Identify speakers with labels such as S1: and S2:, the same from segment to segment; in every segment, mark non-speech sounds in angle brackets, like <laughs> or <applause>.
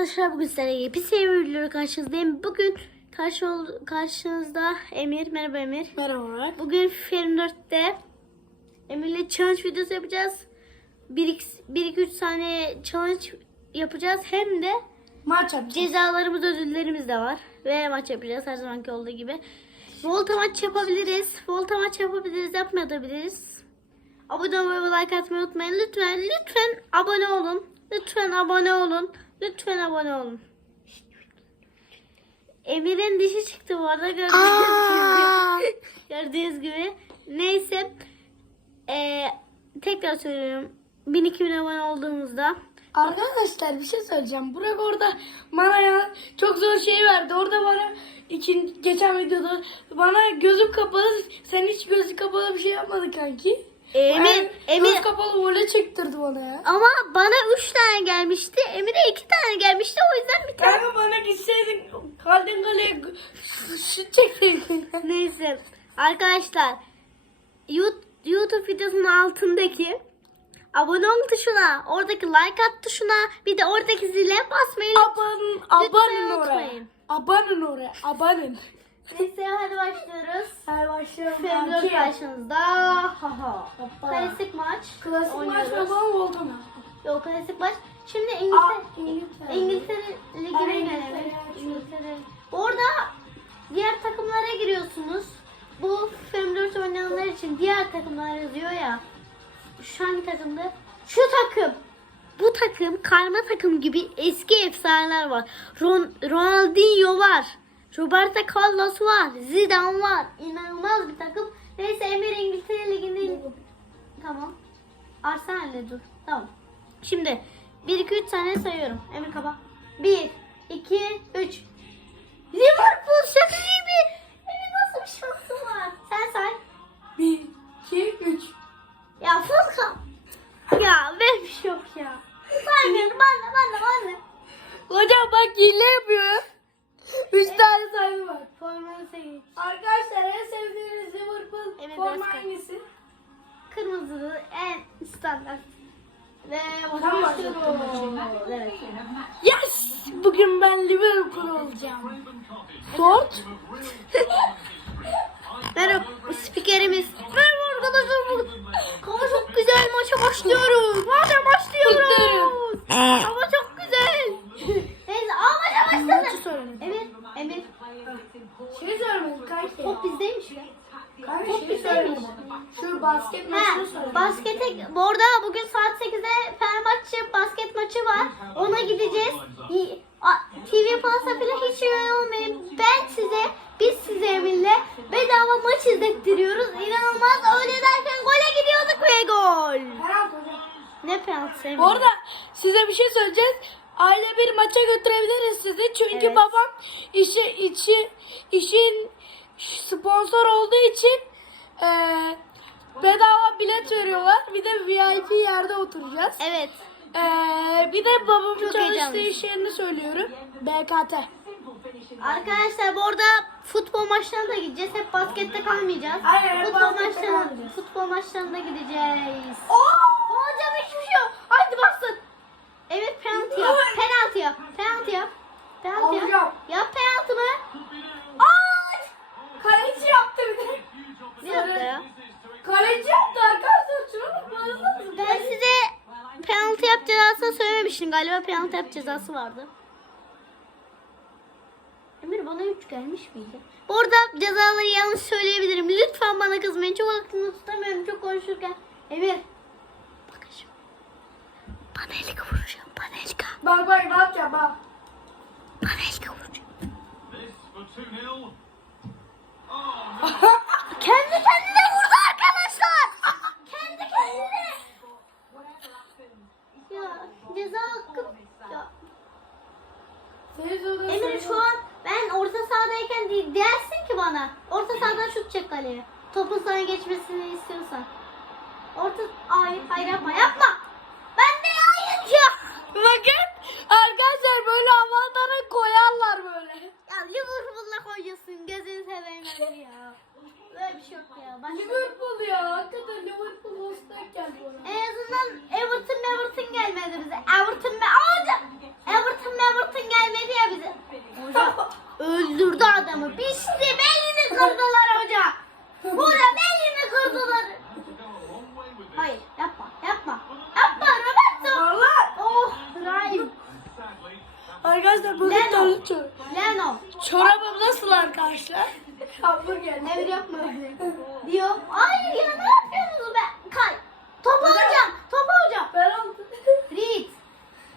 S1: Arkadaşlar bugün sizlerle yepyeni videoları karşınızdayım. Bugün karşı karşınızda Emir. Merhaba Emir.
S2: Merhaba.
S1: Bugün Film 4'te Emir'le challenge videosu yapacağız. 1-2-3 saniye challenge yapacağız. Hem de
S2: Maç yapacağız.
S1: cezalarımız, ödüllerimiz de var. Ve maç yapacağız her zamanki olduğu gibi. Volta maç yapabiliriz. Volta maç yapabiliriz, yapmayabiliriz. Abone olmayı like atmayı unutmayın. Lütfen, lütfen abone olun. Lütfen abone olun. Lütfen abone olun. Emir'in dişi çıktı bu arada gördüğünüz
S2: Aa!
S1: gibi. gördüğünüz gibi. Neyse. Ee, tekrar söylüyorum. 1000-2000 abone olduğumuzda
S2: Arkadaşlar bir şey söyleyeceğim. Burak orada bana ya çok zor şey verdi. Orada bana için geçen videoda bana gözüm kapalı sen hiç gözü kapalı bir şey yapmadın kanki.
S1: Emir, Emir
S2: Göz kapalı böyle çektirdi bana ya.
S1: Ama bana 3 tane gelmişti. Emir'e 2 tane gelmişti. O yüzden bir tane.
S2: Kanka bana gitseydin kalden kaleye şut çekseydin.
S1: Neyse. Arkadaşlar YouTube videosunun altındaki abone ol tuşuna, oradaki like at tuşuna, bir de oradaki zile basmayı
S2: Abanın, abanın oraya.
S1: unutmayın.
S2: Abanın oraya. Abanın.
S1: Neyse hadi başlıyoruz.
S2: Hadi başlayalım. Kanki.
S1: karşınızda. Ha ha.
S2: Hoppa.
S1: Klasik maç.
S2: Klasik maç mı oldu mu?
S1: Yok klasik maç. Şimdi
S2: Aa,
S1: İngiltere,
S2: İngiltere.
S1: İngiltere Ligi'ne gelelim.
S2: İngiltere.
S1: İngiltere. Orada diğer takımlara giriyorsunuz. Bu 4 oynayanlar için diğer takımlar yazıyor ya. Şu hangi takımdı? Şu takım. Bu takım karma takım gibi eski efsaneler var. Ron, Ronaldinho var. Roberto Carlos var. Zidane var. İnanılmaz bir takım. Neyse Emir İngiltere Ligi'nin Tamam. Arsenal'le dur. Tamam. Şimdi 1 2 3 tane sayıyorum. Emir kaba. 1 2 3 Liverpool şaka gibi. Emir nasıl bir şansın var? Sen say.
S2: Bir, iki, üç.
S1: Ya Furkan. Ya benim bir şey yok ya. Saymıyorum. Ben de ben de ben de.
S2: Hocam bak hile yapıyor. Üç tane sayı var.
S1: Formanı sayayım.
S2: Arkadaşlar en sevdiğiniz Liverpool
S1: Evet,
S2: forma hangisi?
S1: Kırmızı en standart. Ve
S2: Tamam.
S1: başlıyoruz. Evet.
S2: Yes! Bugün ben Liverpool olacağım. Dört. <laughs>
S1: Merhaba spikerimiz. Merhaba arkadaşlar. Bu Hava çok güzel maça başlıyoruz. Hadi başlıyoruz. Hava çok güzel. Neyse aa maça
S2: Maçı
S1: başladı.
S2: söylemedim.
S1: Emir, Emir.
S2: Şey söylemedim kanki.
S1: Top bizdeymiş ya.
S2: Kanki
S1: top
S2: şey
S1: bizdeymiş.
S2: söylemedim. Şu basket
S1: Ha,
S2: maçını söylemedim.
S1: baskete, bu arada bugün saat 8'de Fenerbahçe basket maçı var. Ona gideceğiz. Y- a- TV Plus'a falan hiç üye olmayın. Ben size, biz size Emir'le bedava maç izlettiriyoruz. İnanılmaz. Öyle derken gole gidiyorduk ve gol.
S2: Penaltı hocam.
S1: Ne penaltısı Emir?
S2: Bu arada size bir şey söyleyeceğiz. Aile bir maça götürebiliriz sizi. Çünkü
S1: Evet.
S2: babam işi içi işin sponsor olduğu için eee, bedava bilet veriyorlar. Bir de VIP yerde oturacağız.
S1: Evet.
S2: Eee, bir de babamın
S1: Çok
S2: çalıştığı iş yerini söylüyorum. BKT.
S1: Arkadaşlar bu arada futbol maçlarına da gideceğiz. Hep baskette kalmayacağız.
S2: Hep
S1: futbol maçlarına,
S2: kalmayacağız.
S1: futbol maçlarına gideceğiz.
S2: Oo!
S1: Hocam hiçbir şey yok. Hadi bastın. Evet penaltı yap. Penaltı yap. Penaltı yap. Penaltı.
S2: Alacağım.
S1: Yap penaltı mı? Aa!
S2: Kaleci yaptı bir de.
S1: Ne yaptı ya?
S2: Kaleci yaptı arkadaşlar. Şuna bakmanız
S1: Ben size penaltı yap cezasını söylememiştim. Galiba penaltı yap cezası vardı. Emir bana 3 gelmiş miydi? Bu arada cezaları yanlış söyleyebilirim. Lütfen bana kızmayın. Çok aklımda tutamıyorum çok konuşurken. Emir. Bakın şimdi. Panelika vuracağım. Panelika.
S2: Bak bak ne yapacağım bak.
S1: Panelika vuracağım.
S3: This for 2-0. Oh,
S1: Kendi kendine vurdu arkadaşlar. Kendi kendine. Ya ceza hakkım. Ya Emir şu an ben orta sahadayken değil dersin ki bana. Orta sahadan şut çek kaleye. Topun sana geçmesini istiyorsan. Orta hayır hayır yapma yapma.
S2: Bakın arkadaşlar böyle havalara koyarlar böyle.
S1: Ya Liverpool'la koyuyorsun gözünü seveyim abi ya. Böyle bir şey yok ya. Başka...
S2: Şey Liverpool ya. Hakikaten Liverpool olsun geldi ona.
S1: En azından Everton Everton gelmedi bize. Everton ve Hocam. Everton Everton gelmedi ya bize. Hocam öldürdü adamı. Biçti belini kırdılar
S3: hocam. Burada belini kırdılar.
S1: Hayır yapma yapma. Yapma Roberto.
S2: Allah.
S1: Oh
S2: Arkadaşlar bugün
S1: Leno.
S2: tavuk çorabı.
S1: Leno.
S2: Çorabım nasıl arkadaşlar? Hamburger.
S1: Evir yapma. Diyor. Hayır ya ne yapıyorsunuz be? Kay. Topu hocam. Topu hocam.
S2: Ben aldım. <laughs>
S1: Reed.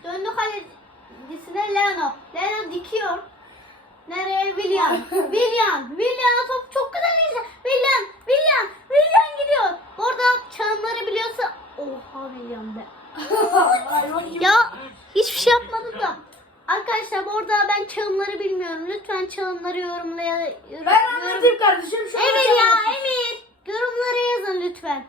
S1: Döndü kalecisine Leno. Leno dikiyor. Nereye? William. <laughs> William. William'a top çok güzel geçti. William. William. William gidiyor. Orada çalımları biliyorsa. Oha William be. Ya hiçbir şey yapmadım da. Arkadaşlar bu arada ben çalımları bilmiyorum. Lütfen çalımları yorumlayalım.
S2: Ben anlatayım kardeşim. Şu
S1: Emir ya Emir. Yorumlara yazın lütfen.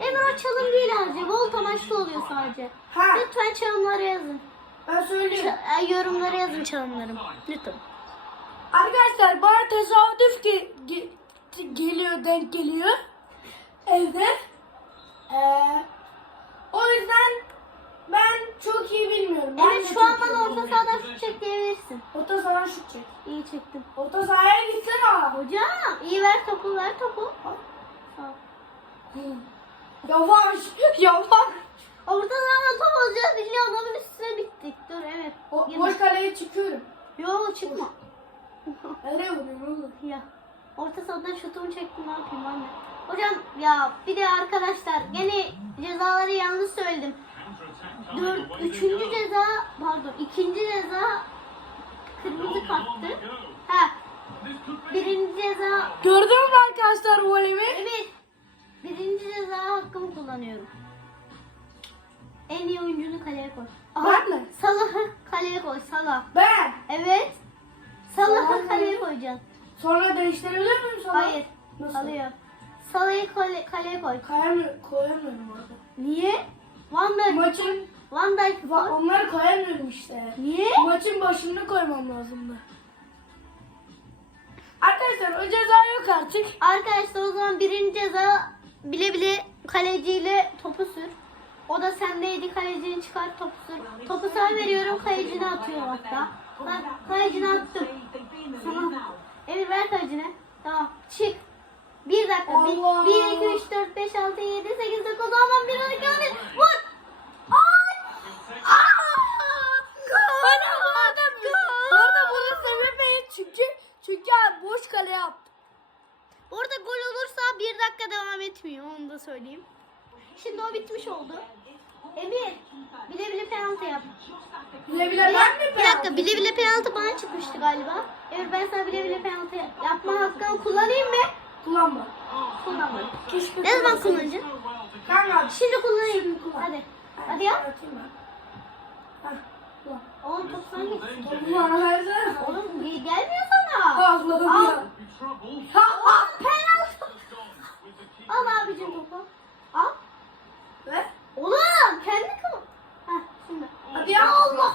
S1: Emir o çalım değil sadece. Volt amaçlı oluyor sadece.
S2: Ha
S1: Lütfen çalımlara yazın.
S2: ben söyleyeyim.
S1: Ç- e, yorumlara yazın çalımlarım. Lütfen.
S2: Arkadaşlar bana tesadüf ki ge- geliyor denk geliyor evde. Ee, o yüzden ben çok iyi bilmiyorum. Ben
S1: Evet
S2: de
S1: şu an
S2: çok
S1: bana orta sahadan şut çek diyebilirsin.
S2: Orta sahadan şut çek.
S1: İyi çektim.
S2: Orta sahaya gitsene abi.
S1: Hocam iyi ver topu ver topu. Sağ.
S2: Yavaş, yavaş.
S1: Orta sahadan top alacağız. Billi adamın üstüne bittik. Dur evet.
S2: O,
S1: Girme.
S2: boş kaleye çıkıyorum.
S1: Yo çıkma.
S2: Nereye vuruyorsun oğlum?
S1: Ya orta sahadan şutumu çektim ne yapayım anne. Hocam ya bir de arkadaşlar gene cezaları yanlış söyledim. Dört, üçüncü ceza pardon ikinci ceza kırmızı karttı. Ha birinci ceza
S2: Gördün mü arkadaşlar volemi?
S1: evet birinci ceza hakkımı kullanıyorum. En iyi oyuncunu kaleye koy.
S2: Ben mi?
S1: Salah'ı kaleye koy Salah.
S2: Ben.
S1: Evet.
S2: Salah
S1: Salah'ı kaleye koyacaksın.
S2: Sonra değiştirebilir miyim sana?
S1: Hayır.
S2: Nasıl?
S1: Alıyor. Salah'ı kale, kaleye koy.
S2: Koyamıyorum, koyamıyorum orada.
S1: Niye? Van Dijk.
S2: Maçın,
S1: Van Dijk
S2: va-
S1: koy.
S2: onları koyamıyorum işte.
S1: Niye?
S2: Maçın başını koymam lazımdı. Arkadaşlar o ceza yok artık.
S1: Arkadaşlar o zaman birinci ceza bile bile kaleciyle topu sür. O da sendeydi kalecini çıkar topu sür. Topu sana veriyorum kalecine atıyorum hatta. Ben kalecine attım. Sana. Emir ver kalecine. Tamam çık. Bir dakika.
S2: Allah.
S1: 1, 2, 3, 4, 5, 6, 7, 8, 9, 10, 11, 12, 13. Vur. Ay.
S2: Çünkü çünkü abi boş kale yaptı.
S1: Orada gol olursa bir dakika devam etmiyor onu da söyleyeyim. Şimdi o bitmiş oldu. Emir bile bile penaltı yap.
S2: Bile bile ben mi
S1: bir dakika bile bile penaltı bana çıkmıştı galiba. Emir ben sana bile bile penaltı yapma hakkını kullanayım mı?
S2: Kullanma.
S1: Kullanmadım.
S2: Keşke
S1: Ne zaman kullanacaksın?
S2: Kanka
S1: Şimdi kullanayım.
S2: Şimdi kullan.
S1: Hadi. Hadi yap.
S2: Atayım ben. Hah, kullan.
S1: Oğlum top sana gitsin.
S2: Kullan.
S1: Oğlum gel- gelmiyor sana.
S2: Ağzladım
S1: Al.
S2: ya. Ha, ha.
S1: Penaltı.
S3: The keeper.
S1: Al abicim topu. Al.
S2: Ver.
S1: Oğlum kendi kıl. Heh şimdi.
S2: Hadi ya Allah.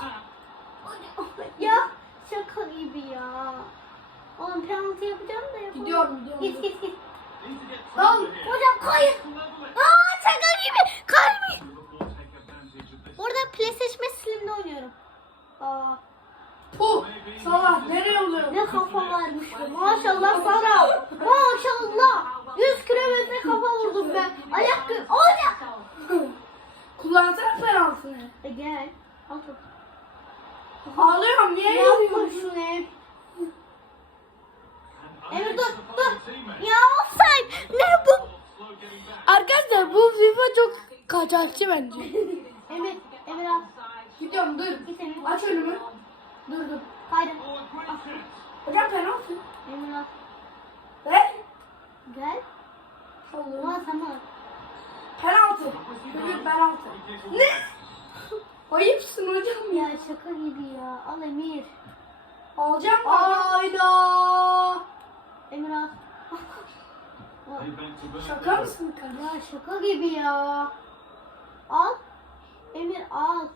S1: Ya şaka gibi ya. Oğlum penaltı yapacağım.
S2: Gidiyorum, gidiyorum.
S1: Git git git.
S3: Here.
S1: Hocam kayın. Aa şaka gibi.
S3: This.
S1: Orada PlayStation Slim'de oynuyorum. Aa,
S2: Puh. Salah nereye oluyor?
S1: ne kafa varmış. Maşallah sana. Maşallah. 100 kilometre kafa vurdum ben. Ayak gö... Olacak.
S2: Kullansana penaltını.
S1: E gel. Al topu.
S2: Ağlıyorum niye
S1: Yapma
S2: yapıyorsun?
S1: şunu ev.
S3: Unable
S1: dur dur. Ya offside. Ne bu?
S2: Arkadaşlar bu FIFA çok kaçakçı bence. <laughs>
S1: Emir, Emir al.
S2: Gidiyorum dur.
S1: Git Emir.
S2: Aç önümü. Dur dur.
S1: Haydi.
S2: Hocam penaltı.
S1: Emir al.
S2: Ver.
S1: Gel. Ulan tamam.
S2: Penaltı. Çocuk penaltı. Ne? Ayıpsın hocam ya.
S1: Ya şaka gibi ya. Al Emir.
S2: Alacağım mı?
S1: Emir al.
S2: Şaka mısın?
S1: Ya şaka gibi ya. Al. Emir al.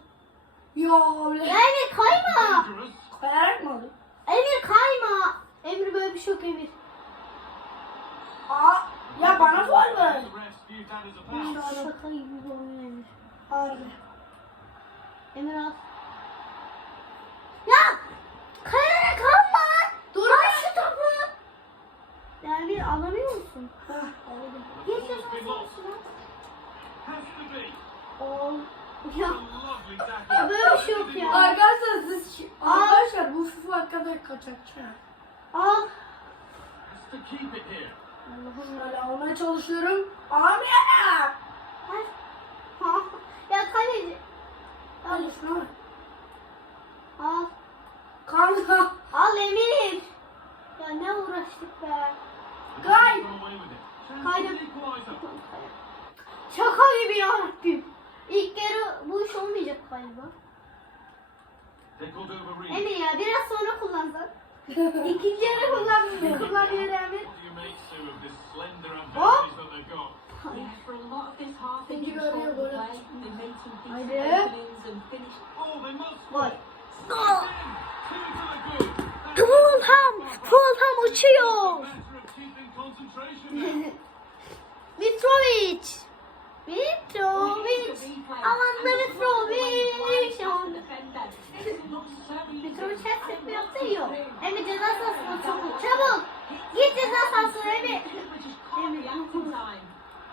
S2: Ya öyle.
S1: Ya Emir kayma.
S2: Kayarak mı?
S1: Emir kayma. Emir böyle bir şey yok Emir.
S2: Aa. Ya bana faul ver.
S1: Şaka gibi oyun Emir.
S2: Harbi.
S1: Emir al. Ya! Kayarak alma! Dur! Ay şu Geç
S3: Ball's been lost.
S1: şuna.
S3: Has to be.
S1: Oo. Ya.
S3: A lovely
S1: Ya
S3: tackle.
S1: böyle bir şey yok ya.
S2: Arkadaşlar siz arkadaşlar bu FIFA hakikaten kaçakçı.
S1: Al.
S3: Has to keep it here.
S2: Şöyle almaya çalışıyorum. Abi!
S1: Ver. Ha. Ya kaleci. Al.
S2: Bak.
S1: Al.
S2: Kanka.
S1: Al Emir. Ya ne uğraştık be.
S3: Chance
S1: Kaydım. Şaka gibi yarabbim. İlk yarı bu iş olmayacak galiba. Emir ya biraz sonra kullansak. İkinci yarı kullan, kullanmaya rağmen.
S3: What do you make, Sue, of this slender
S1: Oh.
S3: advantage that they've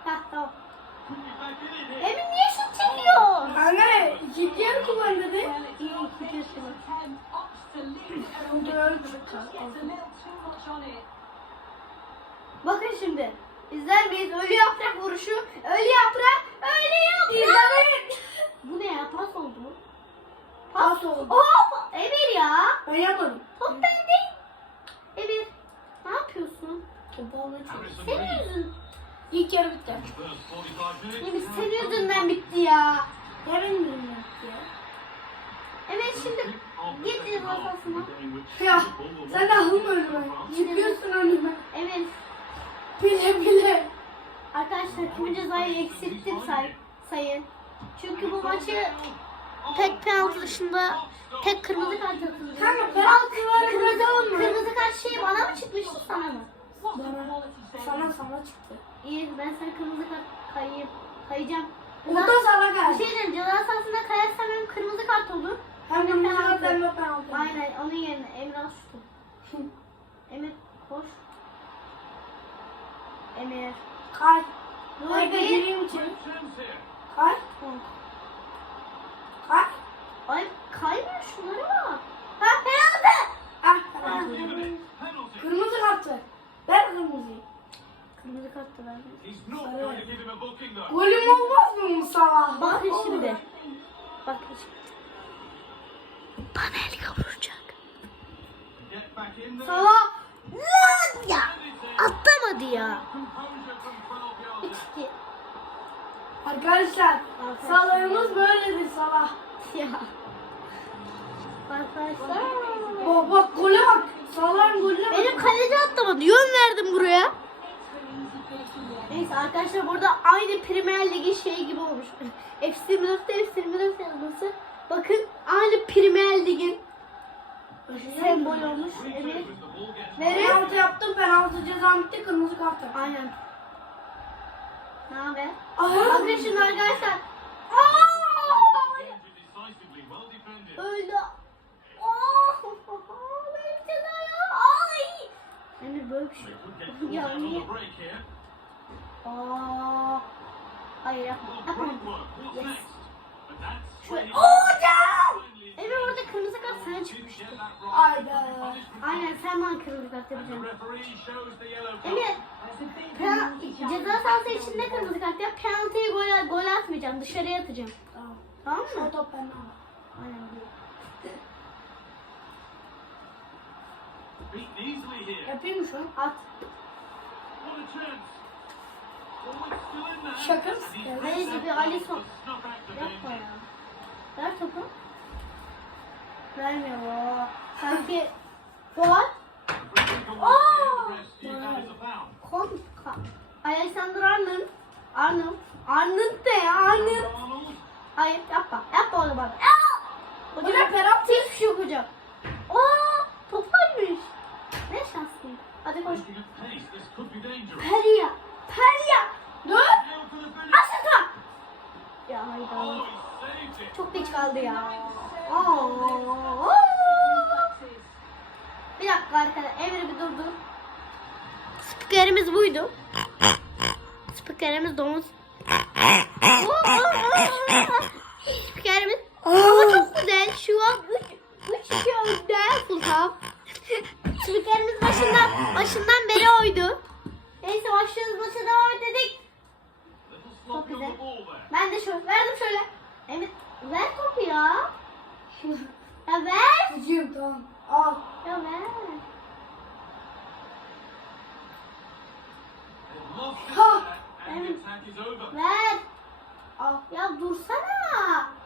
S1: Ha tamam.
S3: Put me back in it here.
S1: Emir niye şut çekiyor?
S2: Anne yarı kullan dedi.
S1: Bakın şimdi. İzler miyiz? Ölü yaprak vuruşu. Ölü yaprak. Ölü yaprak. Bu ne ya? Pas oldu mu?
S2: Pas oldu.
S1: Hop! Emir ya.
S2: Ben yapmadım.
S1: Top bende. Emir. Ne yapıyorsun?
S2: Topu almaya
S3: Harrison
S1: Senin yüzün.
S2: İlk yarı bitti.
S3: First 45 minutes.
S1: Emir senin yüzünden bitti ya.
S2: Ne benim yüzümden yaptı ya?
S1: Emir şimdi git ceza sahasına.
S2: Ya sen de ahım önüme. Çıkıyorsun önüme.
S1: Emir.
S2: Bile bile.
S1: Arkadaşlar kimi cezayı eksilttim say sayın. Çünkü bu maçı tek penaltı dışında tek kırmızı kart atıldı.
S2: Kanka penaltı var
S1: Kırmızı,
S2: mı?
S1: kırmızı kart şey bana mı çıkmıştı sana mı?
S2: Bana. Sana sana çıktı.
S1: İyi ben sana kırmızı kart kayayım. Kayacağım.
S2: O da sana
S1: Bir
S2: geldi.
S1: şey diyeyim ceza sahasında kayarsam hem kırmızı kart olur.
S2: Hem de penaltı hem de penaltı.
S1: Aynen onun yerine Emir al şutu. Emir koş. Emir.
S2: Kay. Kay da
S1: bir.
S2: gireyim. Kay. Kay.
S1: Ay kaymıyor şunları mı? Ha penaltı.
S2: Ah penaltı. Kırmızı kart ver. Ver kırmızıyı.
S1: Kırmızı kart da verdi.
S3: He's not going to give him a booking though.
S2: Golüm olmaz mı Mustafa?
S1: Bakın şimdi. Bakın şimdi. Panelga vuracak.
S3: Get back in there.
S1: Salah. Lan ya. Atlamadı ya.
S3: Composure from 12 yards out.
S1: İki.
S2: Arkadaşlar salayımız böyledir Salah.
S1: Ya. Arkadaşlar.
S2: Bak bak gole bak. Salah'ın golüne bak.
S1: Benim kaleci atlamadı. Yön verdim buraya. Neyse arkadaşlar burada aynı Premier Lig'in şeyi gibi olmuş. FC 24'te FC 24 yazması. Bakın aynı Premier Lig'in sembol olmuş. Evet. Verin.
S2: Penaltı yaptım penaltı cezam bitti kırmızı kart.
S1: Aynen. Ne haber? Bakın şimdi arkadaşlar. Aa! Öldü. Aa! <laughs> Benim cezaya. Ay! Yani böyle bir şey.
S3: They could get caught
S1: Ya
S3: out on
S1: niye?
S3: the break here.
S1: Aa! Hayır yapma. Yes. Şöyle. Hocam! Emre orada kırmızı kart sana
S3: didn't
S1: çıkmış.
S3: get that right.
S2: Ayda.
S1: Aynen sen bana kırmızı kart yapacaksın. Emre penal- ceza sahası içinde kırmızı kart yap. Penaltıyı gol, gol atmayacağım. Dışarıya atacağım.
S2: Tamam.
S1: Tamam
S2: Şu
S1: mı?
S2: top bende ama.
S1: Aynen
S3: here.
S2: Yapayım mı şu an?
S1: At.
S2: Şaka mısın?
S3: missed
S1: bir Alisson. Yapma ya. Ver topu. Vermiyor. o. Sanki
S3: a foul.
S1: Kon. Alexander Arnold. Arnold. Arnold de ya Arnold. Hayır yapma. Yapma onu bana. Aa! Hocam penaltı şey yok hocam. Aa! Top varmış. Ne şanslıyım. Hadi koş. Peria. Peria. Dur. Asıka. Ya hayda. Çok geç kaldı ya. Aa. Bir dakika arkadaşlar. Emre bir durdu. Spikerimiz buydu. spikerimiz domuz. <laughs> çok güzel. Şu an 3 2 önde Fulham. spikerimiz başından başından beri oydu. Neyse başlıyoruz maça devam
S3: the ball there.
S1: Ben de şöyle verdim şöyle. Evet ver topu ya. Ya ver.
S2: Çocuğum tamam. Al.
S1: Ya ver.
S2: Ha.
S3: over.
S1: Ver.
S2: Al.
S1: Ya dursana.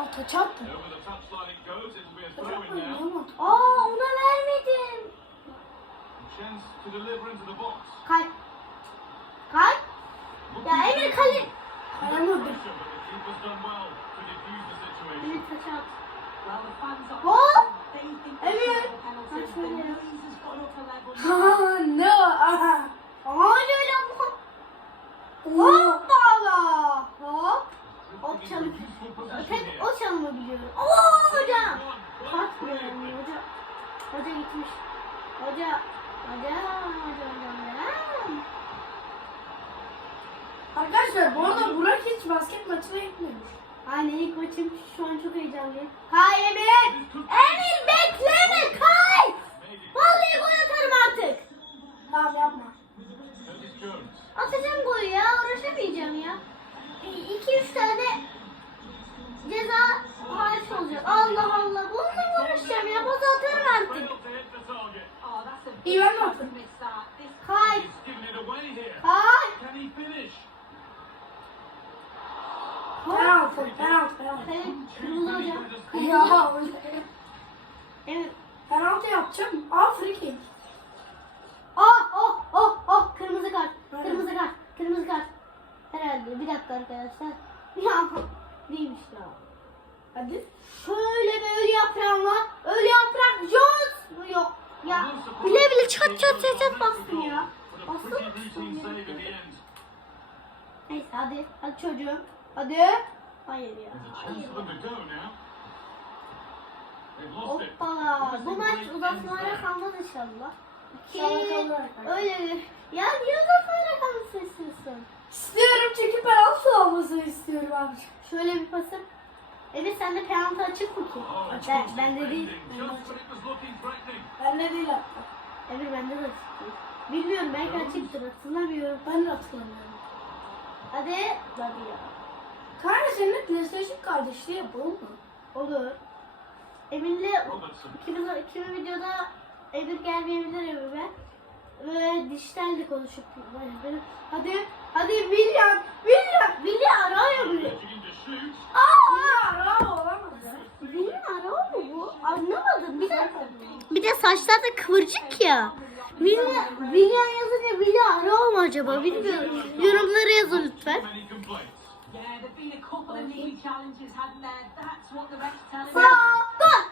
S2: Al taç attım.
S3: Over the touchline it goes. It'll be a
S2: Taç
S3: throw in
S2: atmadım
S3: now.
S2: ama.
S1: Aa ona vermedim. Kay. Kay. Ya Emir kale.
S3: Situation.
S1: Emir taç at.
S4: Well, the fans are
S1: Hop.
S4: they think
S1: Emir.
S2: Ha <laughs> ne? Aha.
S1: Aa öyle bu.
S2: Oo.
S1: Hoppala. Hop. Hop
S3: Looking
S1: çalım. Çalımı biliyorum. Oo hocam. Veriyorum
S3: three.
S1: hoca. Hoca gitmiş. Hoca. Hoca. Hoca. Hoca.
S2: Arkadaşlar bu arada Burak hiç basket maçına gitmemiş.
S1: Aynen ilk maçım şu an çok heyecanlıyım. Kay Emir. Emir bekleme Kay. Vallahi gol atarım artık.
S2: Tamam yapma.
S1: Atacağım golü ya uğraşamayacağım ya. 2-3 tane olacak. Allah Allah bununla uğraşacağım ya. Boz atarım artık.
S2: İyi, ben.
S1: Kay.
S3: Can he finish?
S2: Penaltı, penaltı, penaltı. Ya
S1: Emir.
S2: penaltı yapacağım. Aa free kick.
S1: Oh oh oh oh kırmızı kart. Kırmızı kart. Kırmızı kart. Herhalde bir dakika arkadaşlar. <laughs> Ya değilmiş ya.
S2: Hadi.
S1: Şöyle böyle yaprağım var. Öyle yaprak Jones mu yok? Ya bile bile çat çat çat çat bastım ya. Bastım. Neyse hadi. Hadi çocuğum. Hadi. Hayır ya. Hayır. Hoppala. Bu maç uzatmalara kalmaz inşallah. Ki
S2: İnşallah kalır arkadaşlar.
S1: öyle bir. Ya niye uzatmalara kalmasını istiyorsun?
S2: İstiyorum çünkü penaltı olmasını istiyorum abi.
S1: Şöyle bir pasım. Evet sende penaltı açık mı ki? Ben, ben de değil.
S2: Ben de değil hatta.
S1: Evet bende de açık değil. Bilmiyorum belki açıktır hatırlamıyorum.
S2: Ben de hatırlamıyorum.
S1: Hadi. Hadi ya.
S2: Kanka seninle PlayStation kardeşliği yapalım mı?
S1: Olur. Emin'le kimi, kimi videoda Emir gelmeyebilir evime. Ve dişlerle konuşup böyle. Hadi, hadi William, William, William arıyor bile. Aa! William arıyor mu bu? Anlamadım. Bir de, bir de saçlar da kıvırcık ya. William, William yazınca William arıyor mu acaba? Bilmiyorum. Yorumlara yazın lütfen. Sağ gol.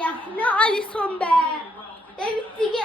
S1: Ya ne Alisson be. David Dige.